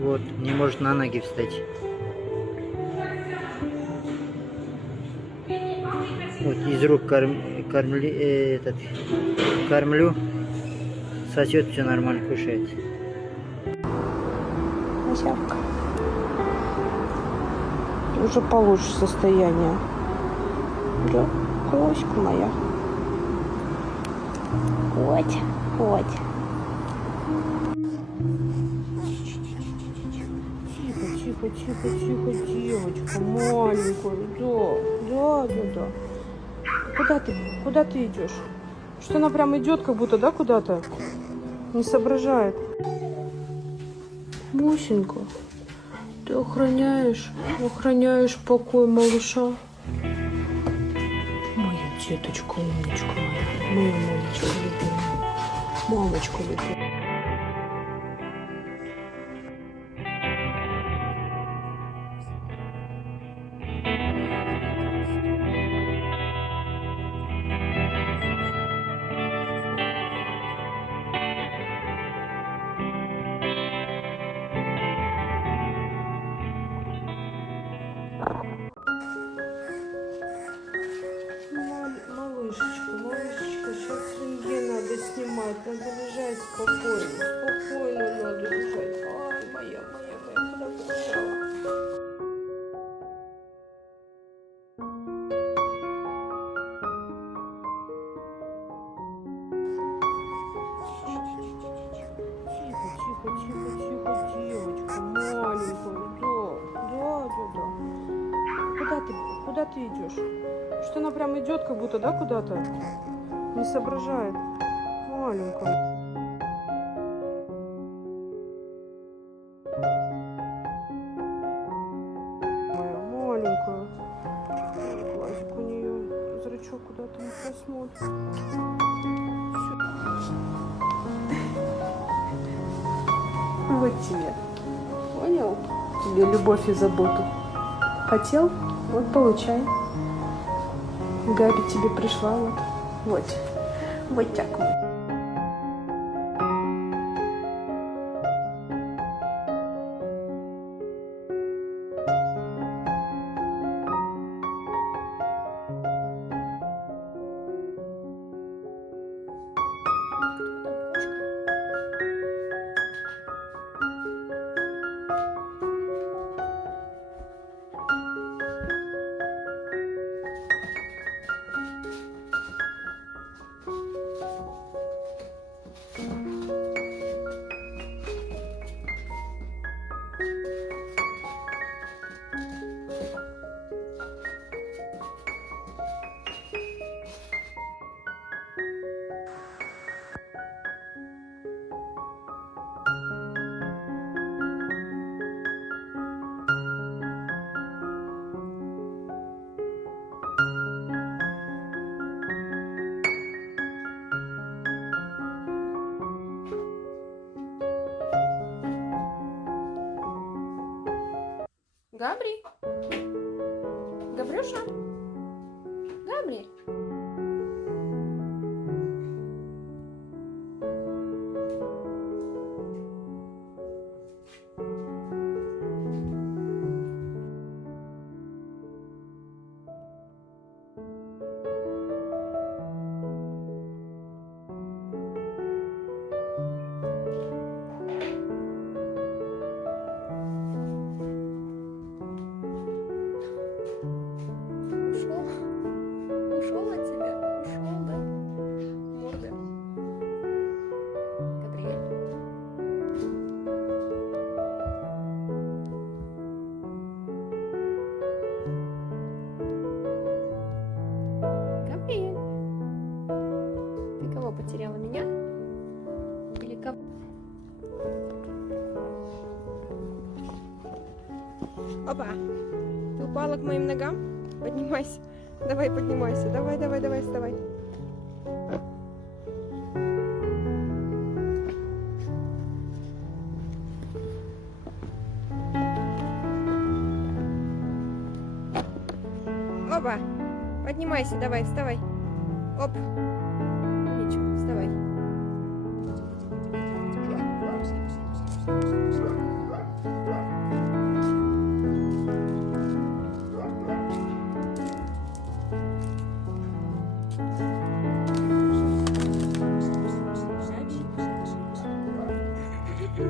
Вот, не может на ноги встать. Вот из рук кормлю, сосет, все нормально, кушает. Масявка. Уже получше состояние. Да, кровочка моя. Вот, вот. Тихо, тихо, тихо, девочка маленькая. Да. Куда ты идешь? Что она прям идет, как будто, да, куда-то? Не соображает. Бусенька, ты охраняешь покой малыша. Моя деточка, умничка моя мамочка любимая. Мамочка любимая. Малышечка, сейчас рентген надо снимать, надо лежать спокойно надо лежать. Ай, моя, куда побежала? Тихо, девочка маленькая, да. Куда ты идешь? Что она прям идет, как будто, да, куда-то? Не соображает. Маленькая. Моя маленькая. Глазик у нее, зрачок куда-то не посмотрит. Вот тебе. Понял? Тебе любовь и заботу. Хотел? Вот получай. Габи тебе пришла, вот так вот. Габри? Габрюша? Габри? Ушел от тебя? Ушел, да? Морда. Габриэль? Габриэль? Ты кого потеряла? Меня? Или кого? Опа! Ты упала к моим ногам? Поднимайся. Давай, поднимайся. Давай, вставай. Опа! Поднимайся, давай, вставай. Оп! Ничего, вставай. Это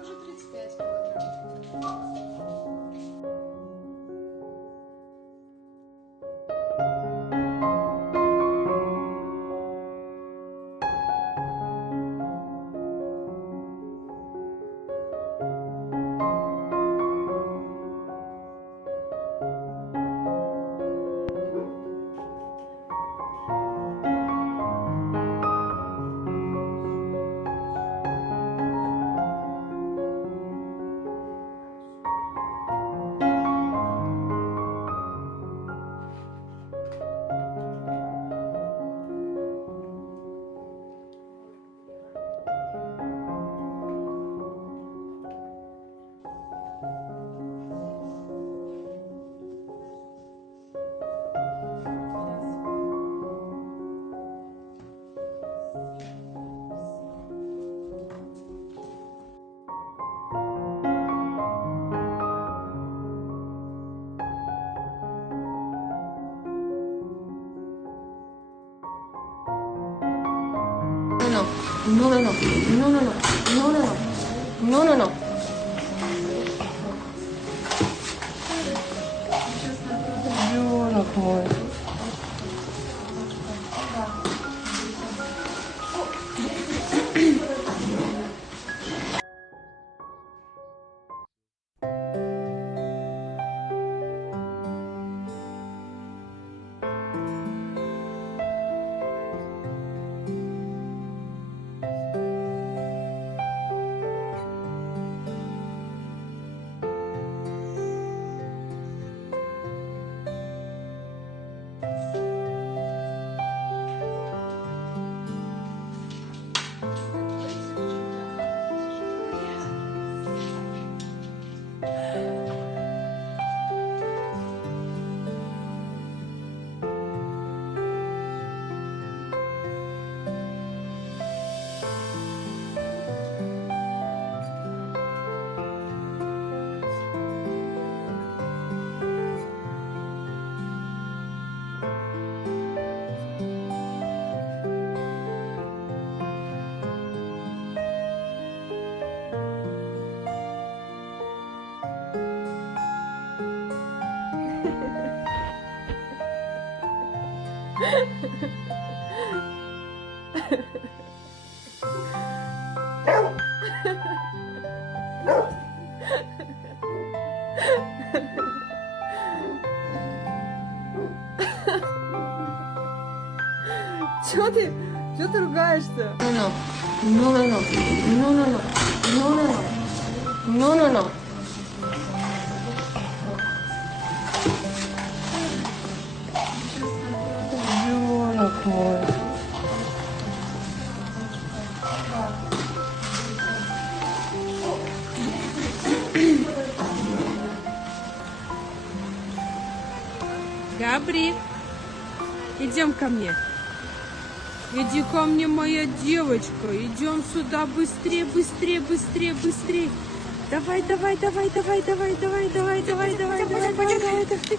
уже 35 килограмм. No, no, no, no, no, no, no, no, no, no, no. Ребенок мой. Чё ты ругаешься? No, no, no, no, no, no, no, no, no, no, no, no. Ребенок мой. Габри, идем ко мне. Иди ко мне, моя девочка. Идем сюда быстрее, быстрее, быстрее, быстрее. Давай, давай, давай, давай, давай, давай, давай, давай, давай, давай, давай, давай, давай.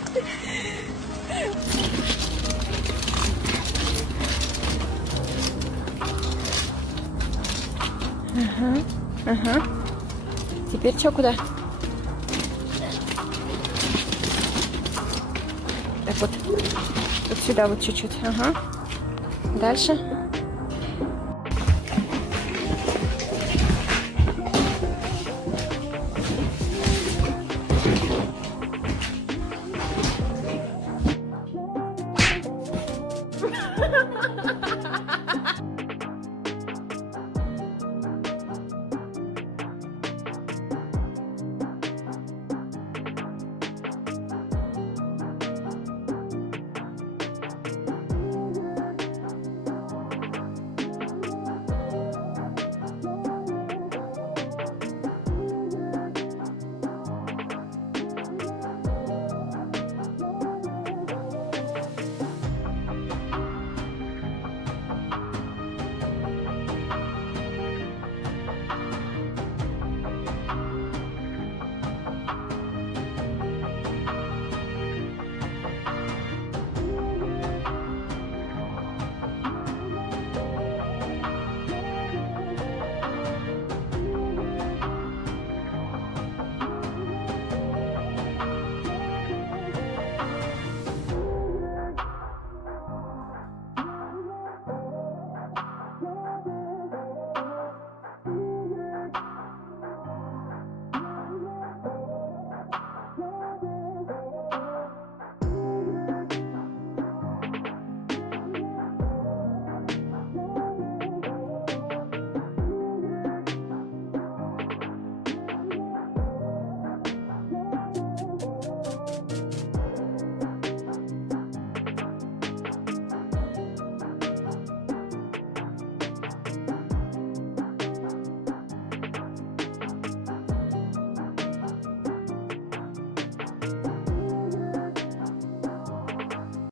Ага, ага. Теперь что, куда? Так вот. Вот сюда вот чуть-чуть. Ага. Дальше.